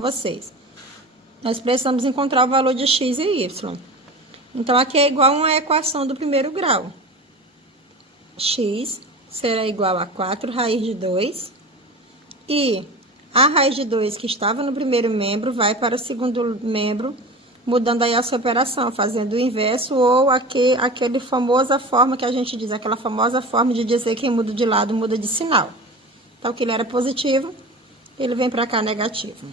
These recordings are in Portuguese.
vocês. Nós precisamos encontrar o valor de x e y. Então, aqui é igual a uma equação do primeiro grau. X será igual a 4 raiz de 2. E a raiz de 2 que estava no primeiro membro vai para o segundo membro, mudando aí essa operação, fazendo o inverso ou aquele famosa forma que a gente diz, aquela famosa forma de dizer que quem muda de lado muda de sinal. Então, que ele era positivo, ele vem para cá negativo.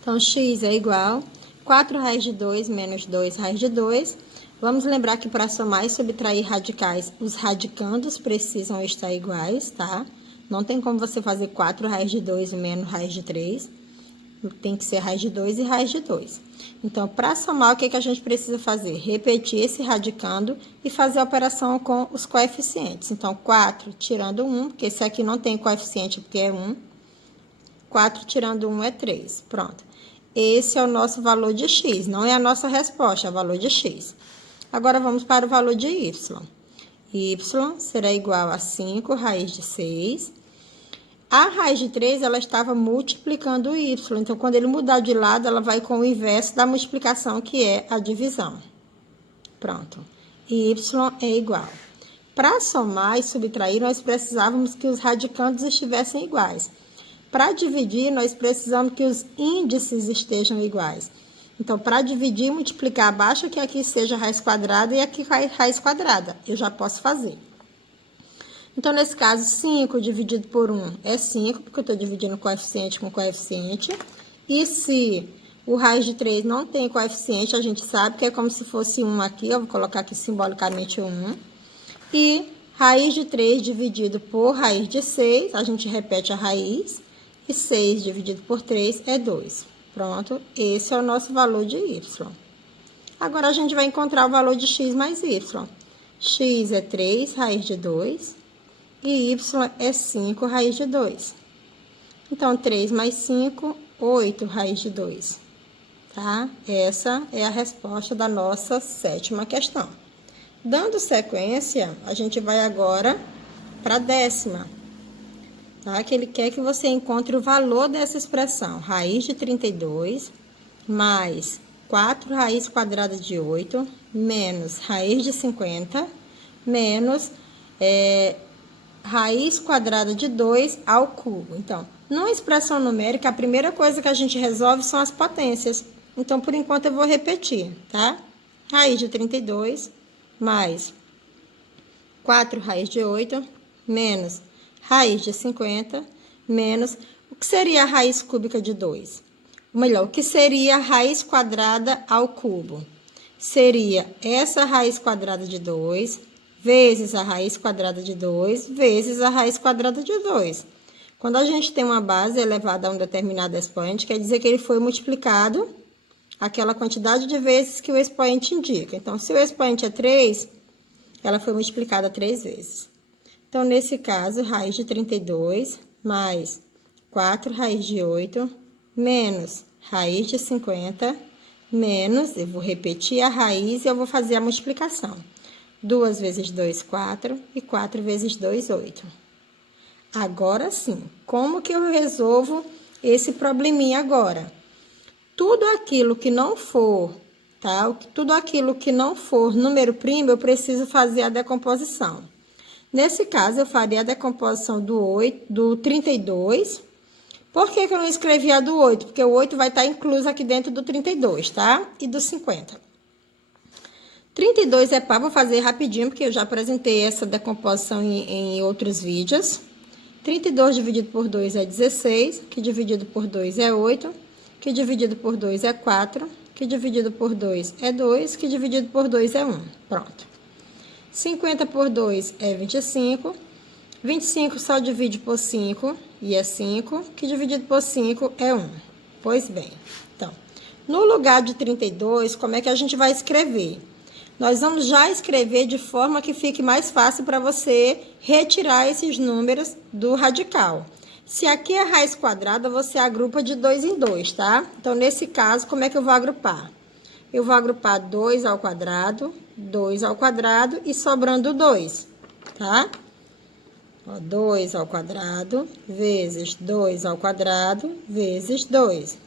Então, x é igual a 4 raiz de 2 menos 2 raiz de 2. Vamos lembrar que para somar e subtrair radicais, os radicandos precisam estar iguais, tá? Não tem como você fazer 4 raiz de 2 menos raiz de 3. Tem que ser raiz de 2 e raiz de 2. Então, para somar, o que a gente precisa fazer? Repetir esse radicando e fazer a operação com os coeficientes. Então, 4 tirando 1, porque esse aqui não tem coeficiente, porque é 1. 4 tirando 1 é 3. Pronto. Esse é o nosso valor de x. Não é a nossa resposta, é o valor de x. Agora, vamos para o valor de y. Y será igual a 5 raiz de 6. A raiz de 3, ela estava multiplicando o y. Então, quando ele mudar de lado, ela vai com o inverso da multiplicação, que é a divisão. Pronto. Y é igual. Para somar e subtrair, nós precisávamos que os radicandos estivessem iguais. Para dividir, nós precisamos que os índices estejam iguais. Então, para dividir e multiplicar, basta que aqui seja raiz quadrada e aqui raiz quadrada. Eu já posso fazer. Então, nesse caso, 5 dividido por 1 é 5, porque eu estou dividindo coeficiente com coeficiente. E se o raiz de 3 não tem coeficiente, a gente sabe que é como se fosse 1 aqui. Eu vou colocar aqui simbolicamente 1. E raiz de 3 dividido por raiz de 6, a gente repete a raiz. E 6 dividido por 3 é 2. Pronto, esse é o nosso valor de y. Agora, a gente vai encontrar o valor de x mais y. X é 3 raiz de 2 e y é 5 raiz de 2. Então, 3 mais 5, 8 raiz de 2. Tá? Essa é a resposta da nossa 7ª questão. Dando sequência, a gente vai agora para a 10ª. Tá? Que ele quer que você encontre o valor dessa expressão. Raiz de 32 mais 4 raiz quadrada de 8 menos raiz de 50 menos raiz quadrada de 2 ao cubo. Então, numa expressão numérica, a primeira coisa que a gente resolve são as potências. Então, por enquanto, eu vou repetir, tá? Raiz de 32 mais 4 raiz de 8 menos raiz de 50 menos... O que seria a raiz cúbica de 2? Ou melhor, o que seria a raiz quadrada ao cubo? Seria essa raiz quadrada de 2 vezes a raiz quadrada de 2 vezes a raiz quadrada de 2. Quando a gente tem uma base elevada a um determinado expoente, quer dizer que ele foi multiplicado aquela quantidade de vezes que o expoente indica. Então, se o expoente é 3, ela foi multiplicada 3 vezes. Então, nesse caso, raiz de 32 mais 4 raiz de 8 menos raiz de 50 menos, eu vou repetir a raiz e eu vou fazer a multiplicação. 2 vezes 2, 4 e 4 vezes 2, 8. Agora sim, como que eu resolvo esse probleminha agora? Tudo aquilo que não for, tá? Tudo aquilo que não for número primo, eu preciso fazer a decomposição. Nesse caso, eu faria a decomposição do 32. Por que eu não escrevi a do 8? Porque o 8 vai estar incluso aqui dentro do 32, tá? E do 50. 32 é par, vou fazer rapidinho, porque eu já apresentei essa decomposição em outros vídeos. 32 dividido por 2 é 16, que dividido por 2 é 8, que dividido por 2 é 4, que dividido por 2 é 2, que dividido por 2 é 1. Pronto. 50 por 2 é 25. 25 só divide por 5 e é 5, que dividido por 5 é 1. Pois bem, então, no lugar de 32, como é que a gente vai escrever? Nós vamos já escrever de forma que fique mais fácil para você retirar esses números do radical. Se aqui é raiz quadrada, você agrupa de 2 em 2, tá? Então, nesse caso, como é que eu vou agrupar? Eu vou agrupar 2 ao quadrado e sobrando 2, tá? Ó, 2 ao quadrado vezes 2 ao quadrado vezes 2.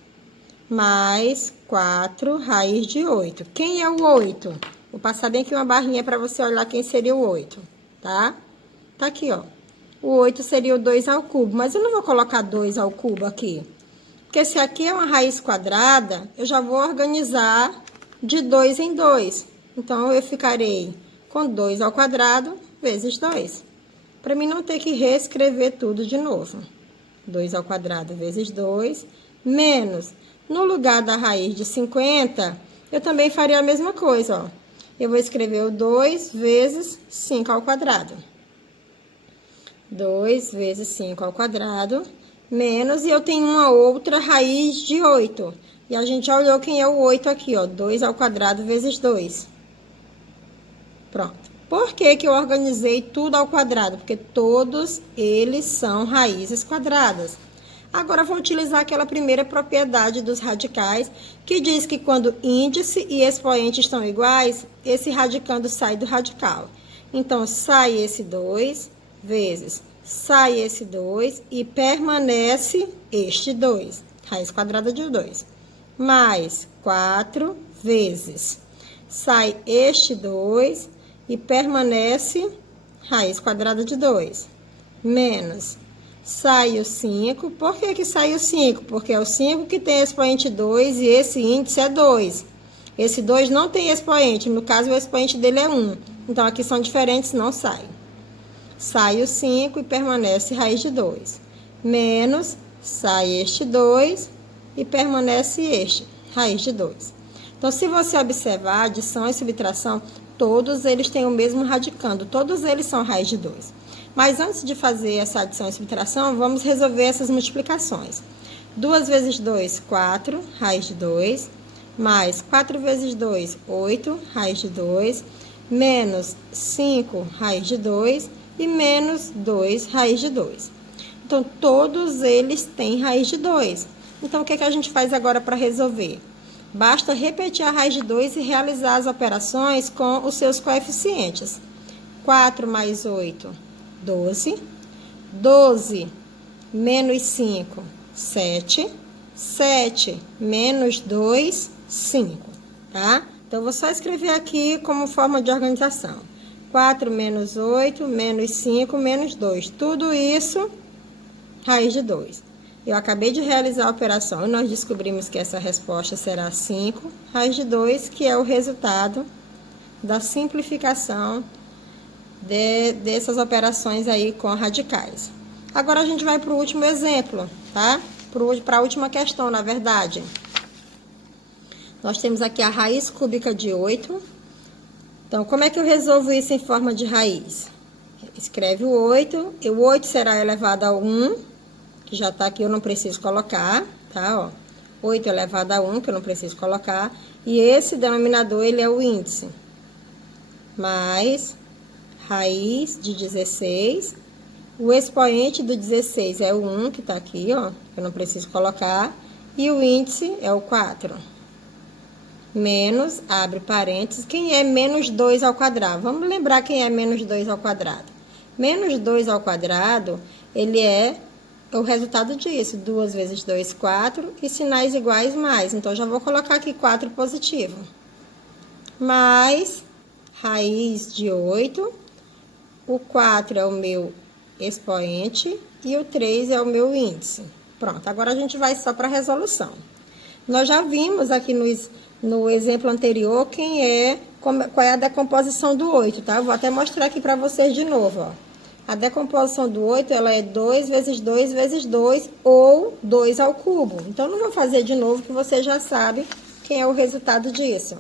Mais 4 raiz de 8. Quem é o 8? Vou passar bem aqui uma barrinha para você olhar quem seria o 8, tá? Tá aqui, ó. O 8 seria o 2 ao cubo, mas eu não vou colocar 2 ao cubo aqui. Porque se aqui é uma raiz quadrada, eu já vou organizar de 2 em 2. Então, eu ficarei com 2 ao quadrado vezes 2. Para mim não ter que reescrever tudo de novo. 2 ao quadrado vezes 2, menos, no lugar da raiz de 50, eu também faria a mesma coisa, ó. Eu vou escrever o 2 vezes 5 ao quadrado. 2 vezes 5 ao quadrado, menos, e eu tenho uma outra raiz de 8. E a gente já olhou quem é o 8 aqui, ó, 2 ao quadrado vezes 2. Pronto. Por que que eu organizei tudo ao quadrado? Porque todos eles são raízes quadradas. Agora, eu vou utilizar aquela primeira propriedade dos radicais, que diz que quando índice e expoente estão iguais, esse radicando sai do radical. Então, sai esse 2 vezes sai esse 2 e permanece este 2, raiz quadrada de 2, mais 4 vezes sai este 2 e permanece raiz quadrada de 2, menos sai o 5. Por que que sai o 5? Porque é o 5 que tem expoente 2 e esse índice é 2. Esse 2 não tem expoente, no caso o expoente dele é 1. Então, aqui são diferentes, não sai. Sai o 5 e permanece raiz de 2. Menos, sai este 2 e permanece este, raiz de 2. Então, se você observar adição e subtração, todos eles têm o mesmo radicando, todos eles são raiz de 2. Mas antes de fazer essa adição e subtração, vamos resolver essas multiplicações. 2 vezes 2, 4, raiz de 2, mais 4 vezes 2, 8, raiz de 2, menos 5, raiz de 2, e menos 2, raiz de 2. Então, todos eles têm raiz de 2. Então, o que é que a gente faz agora para resolver? Basta repetir a raiz de 2 e realizar as operações com os seus coeficientes. 4 mais 8, 12. 12 menos 5, 7. 7 menos 2, 5, tá? Então, eu vou só escrever aqui como forma de organização. 4 menos 8, menos 5, menos 2. Tudo isso, raiz de 2. Eu acabei de realizar a operação e nós descobrimos que essa resposta será 5, raiz de 2, que é o resultado da simplificação dessas operações aí com radicais. Agora, a gente vai para o último exemplo, tá? Para a última questão, na verdade. Nós temos aqui a raiz cúbica de 8. Então, como é que eu resolvo isso em forma de raiz? Escreve o 8, e o 8 será elevado a 1, que já está aqui, eu não preciso colocar, tá? Ó, 8 elevado a 1, que eu não preciso colocar, e esse denominador, ele é o índice. Mais raiz de 16, o expoente do 16 é o 1, que está aqui, ó, que eu não preciso colocar, e o índice é o 4. Menos, abre parênteses, quem é menos 2 ao quadrado? Vamos lembrar quem é menos 2 ao quadrado. Menos 2 ao quadrado, ele é o resultado disso. 2 vezes 2, 4, e sinais iguais mais. Então, já vou colocar aqui 4 positivo. Mais raiz de 8, o 4 é o meu expoente e o 3 é o meu índice. Pronto, agora a gente vai só para a resolução. Nós já vimos aqui no exemplo anterior qual é a decomposição do 8, tá? Eu vou até mostrar aqui para vocês de novo, ó. A decomposição do 8, ela é 2 vezes 2 vezes 2 ou 2 ao cubo. Então, não vou fazer de novo, que você já sabe quem é o resultado disso.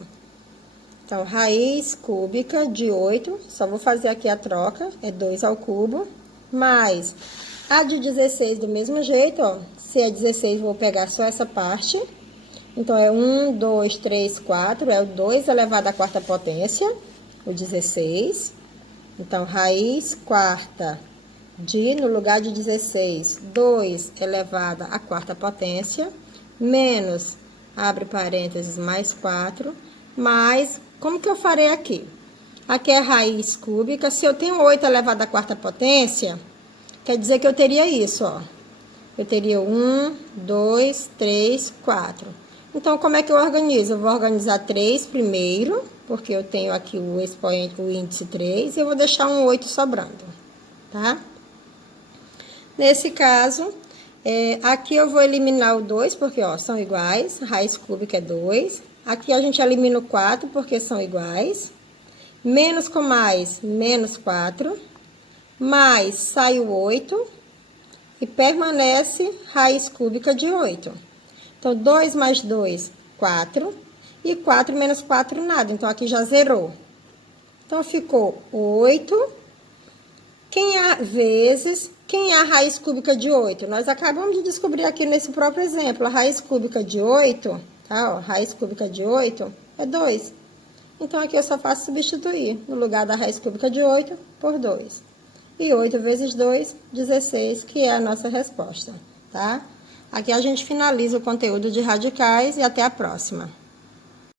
Então, raiz cúbica de 8, só vou fazer aqui a troca, é 2 ao cubo, mais a de 16 do mesmo jeito, ó. Se é 16, vou pegar só essa parte. Então, é 1, 2, 3, 4, é o 2 elevado à quarta potência, o 16. Então, raiz quarta de, no lugar de 16, 2 elevado à quarta potência, menos, abre parênteses, mais 4, mais, como que eu farei aqui? Aqui é raiz cúbica, se eu tenho 8 elevado à quarta potência, Quer dizer que eu teria isso, ó. Eu teria 1, 2, 3, 4. Então, como é que eu organizo? Eu vou organizar 3 primeiro, porque eu tenho aqui o expoente, o índice 3, e eu vou deixar um 8 sobrando, tá? Nesse caso, aqui eu vou eliminar o 2, porque, ó, são iguais. Raiz cúbica é 2. Aqui a gente elimina o 4, porque são iguais. Menos com mais, menos 4. Mais, sai o 8. E permanece raiz cúbica de 8. Então, 2 mais 2, 4. E 4 menos 4, nada. Então, aqui já zerou. Então, ficou 8. Quem é a raiz cúbica de 8? Nós acabamos de descobrir aqui nesse próprio exemplo. A raiz cúbica de 8, tá? Ó, raiz cúbica de 8 é 2. Então, aqui eu só faço substituir. No lugar da raiz cúbica de 8, por 2. E 8 vezes 2, 16, que é a nossa resposta, tá? Aqui a gente finaliza o conteúdo de radicais e até a próxima.